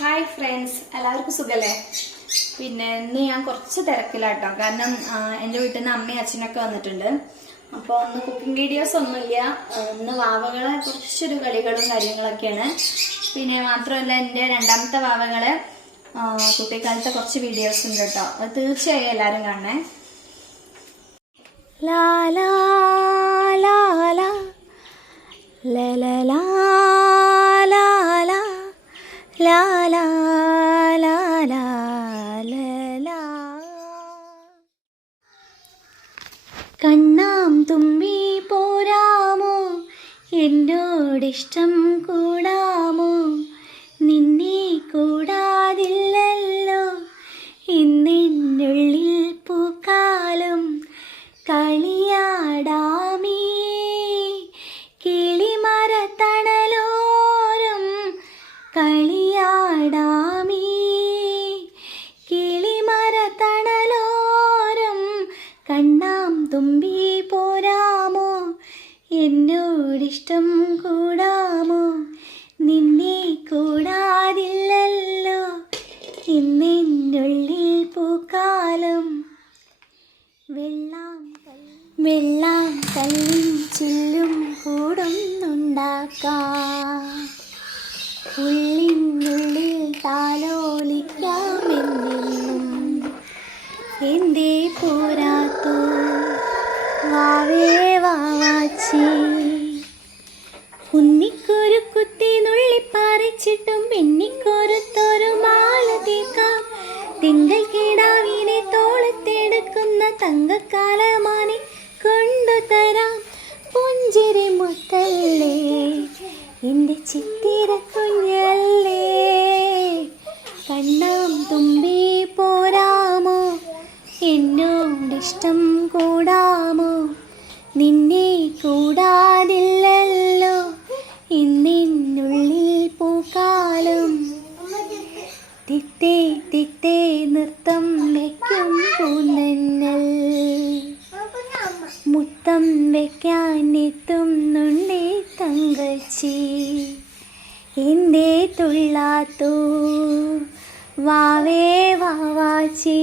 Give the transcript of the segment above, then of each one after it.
Hi friends എല്ലാവർക്കും സുഖല്ലേ? പിന്നെ ഇന്ന് ഞാൻ കുറച്ച് തിരക്കിലാട്ടോ. കാരണം എന്റെ വീട്ടിൽ നിന്ന് അമ്മയും അച്ഛനൊക്കെ വന്നിട്ടുണ്ട്. അപ്പോൾ ഒന്ന് കുക്കിംഗ് വീഡിയോസ് ഒന്നുമില്ല. ഇന്ന് വാവകളെ കുറച്ചൊരു കളികളും കാര്യങ്ങളൊക്കെയാണ്. പിന്നെ മാത്രമല്ല എന്റെ രണ്ടാമത്തെ വാവകളെ കുട്ടിക്കാലത്തെ കുറച്ച് വീഡിയോസ് ഉണ്ട് കേട്ടോ. അത് തീർച്ചയായും എല്ലാവരും കാണണേ. ലാ ലാ ലാ ലാ ല. ല ലാ ലാ. കണ്ണാം തുമ്പി പോരാമോ? എന്നോടിഷ്ടം കൂടാമോ? നിന്നെ കൂടാതില്ലല്ലോ. ഇന്നെന്നുള്ളിൽ പൂക്കാലം കളിയാടാമീ കൂടാമോ? നിന്നെ കൂടാതില്ലല്ലോ. ഇന്നെന്നുള്ളിൽ പൂക്കാലം വെള്ളം വെള്ളം കല്ലും ചില്ലും കൂടുന്നുണ്ടാക്കാം. തങ്കക്കാലമാനെ കൊണ്ടുതരാം പുഞ്ചിരി മുത്തല്ലേ. എന്റെ ചിത്തിര എന്തേ തുള്ളാത്തു വാവേ വാവാച്ചി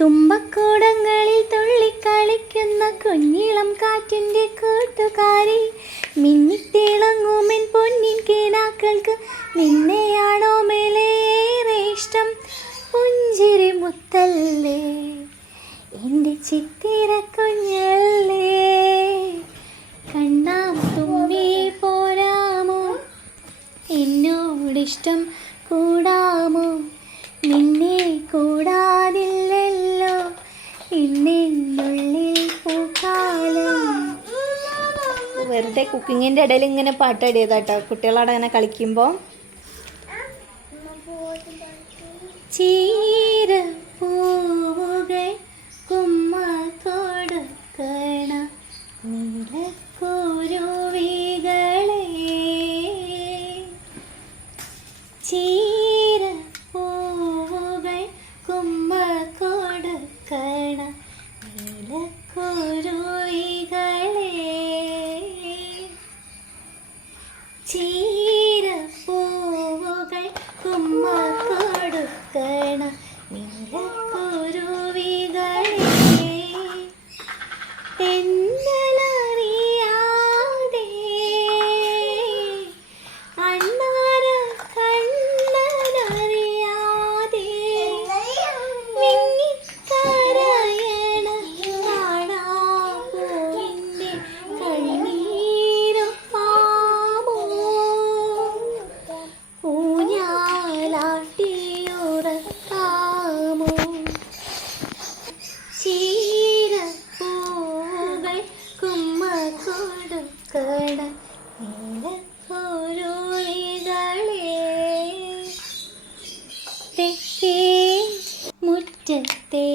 തുമ്പക്കൂടങ്ങളിൽ തുള്ളിക്കളിക്കുന്ന കുഞ്ഞിളം കാറ്റിന്റെ കൂട്ടുകാരി. മിന്നിത്തിളങ്ങുമെൻ പൊന്നിൻ കിനാക്കൾക്ക് നിന്നെയാണോ മേലേറെ ഇഷ്ടം? പുഞ്ചിരി മുത്തല്ലേ. എന്റെ ചിത്തിര വെറുതെ കുക്കിങ്ങിന്റെ ഇടയിൽ ഇങ്ങനെ പാട്ട് പാടിയതാട്ടോ. കുട്ടികളവിടെ അങ്ങനെ കളിക്കുമ്പോൾ ചീരപ്പൂവുകൾ കുമ്മ കൊടുക്കണ നീലക്കുരുവികളെ കൊടുക്കണ നീലക്കുരുവികളെ മുറ്റത്തെ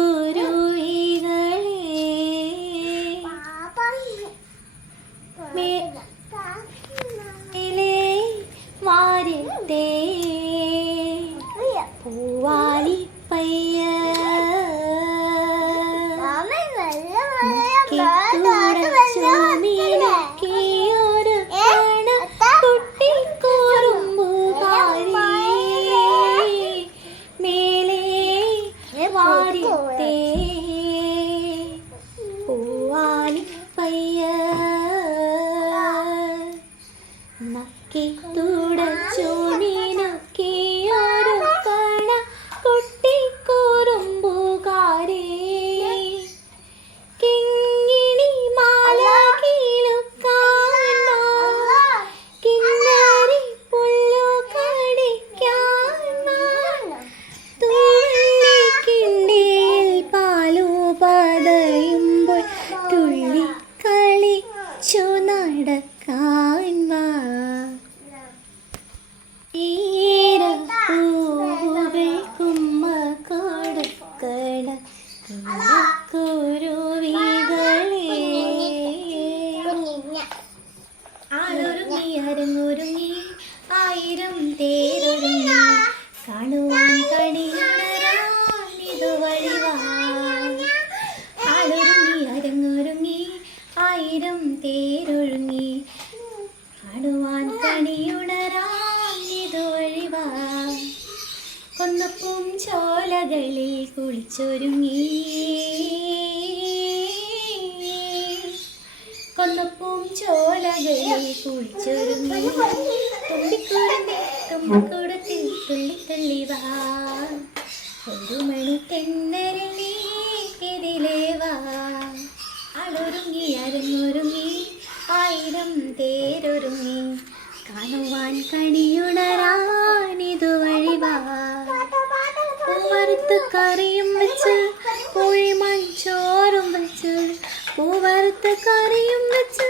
amor. ചോലകളിൽ കുളിച്ചൊരുങ്ങി. കൊന്നപ്പും ചോലകളിൽ കുളിച്ചൊരുങ്ങി. തുള്ളിക്കൂടത്തിൽ തുമ്പിക്കൂടത്തിൽ തുള്ളിത്തള്ളി വാ. ഒരു മണി തെന്നരിൽ വാ. അളൊരുങ്ങി അരങ്ങൊരുങ്ങി ആയിരം തേരൊരുങ്ങി കാണുവാൻ കണിയുണരാൻ പൂവറുത്ത് കറിയും വെച്ച് പുഴിമൺ ചോറും വെച്ച് പൂവറുത്ത് കറിയും വെച്ച്.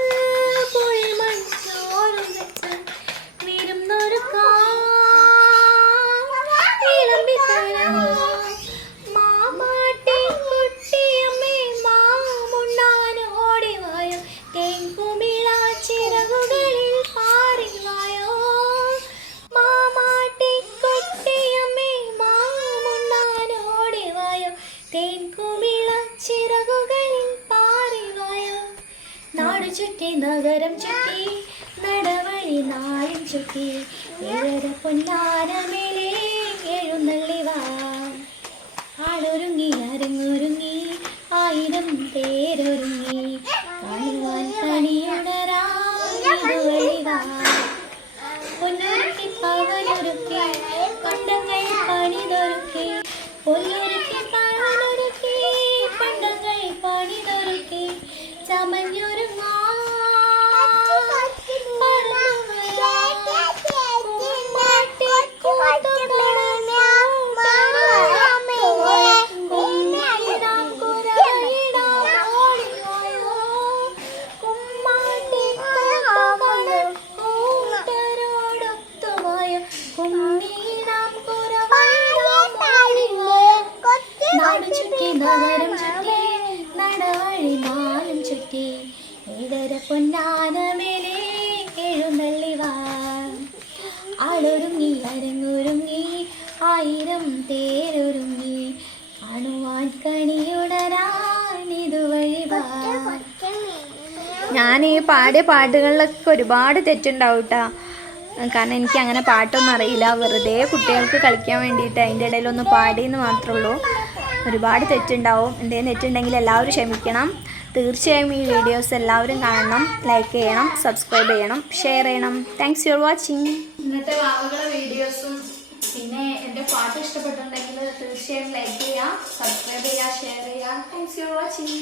ആളൊരുങ്ങി അരങ്ങൊരുങ്ങി ആയിരം തേരൊരുങ്ങി ഇതുവഴി വാ. ഞാൻ ഈ പാടിയ പാട്ടുകളിലൊക്കെ ഒരുപാട് തെറ്റുണ്ടാവും കാരണം എനിക്ക് അങ്ങനെ പാട്ടൊന്നും അറിയില്ല. വെറുതെ കുട്ടികൾക്ക് കളിക്കാൻ വേണ്ടിയിട്ട് അതിന്റെ ഇടയിലൊന്ന് പാടിയെന്ന് മാത്രമേ ഉള്ളൂ ഒരുപാട് തെറ്റുണ്ടാവും. എന്തെങ്കിലും തെറ്റുണ്ടെങ്കിൽ എല്ലാവരും ക്ഷമിക്കണം. തീർച്ചയായും ഈ വീഡിയോസ് എല്ലാവരും കാണണം. ലൈക്ക് ചെയ്യണം സബ്സ്ക്രൈബ് ചെയ്യണം ഷെയർ ചെയ്യണം. താങ്ക്സ് ഫോർ വാച്ചിങ് ഇന്നത്തെ വാവകളെ വീഡിയോസും പിന്നെ എന്റെ പാട്ട് ഇഷ്ടപ്പെട്ടുണ്ടെങ്കിൽ തീർച്ചയായും ലൈക്ക് ചെയ്യുക സബ്സ്ക്രൈബ് ചെയ്യുക ഷെയർ ചെയ്യുക. Thanks for watching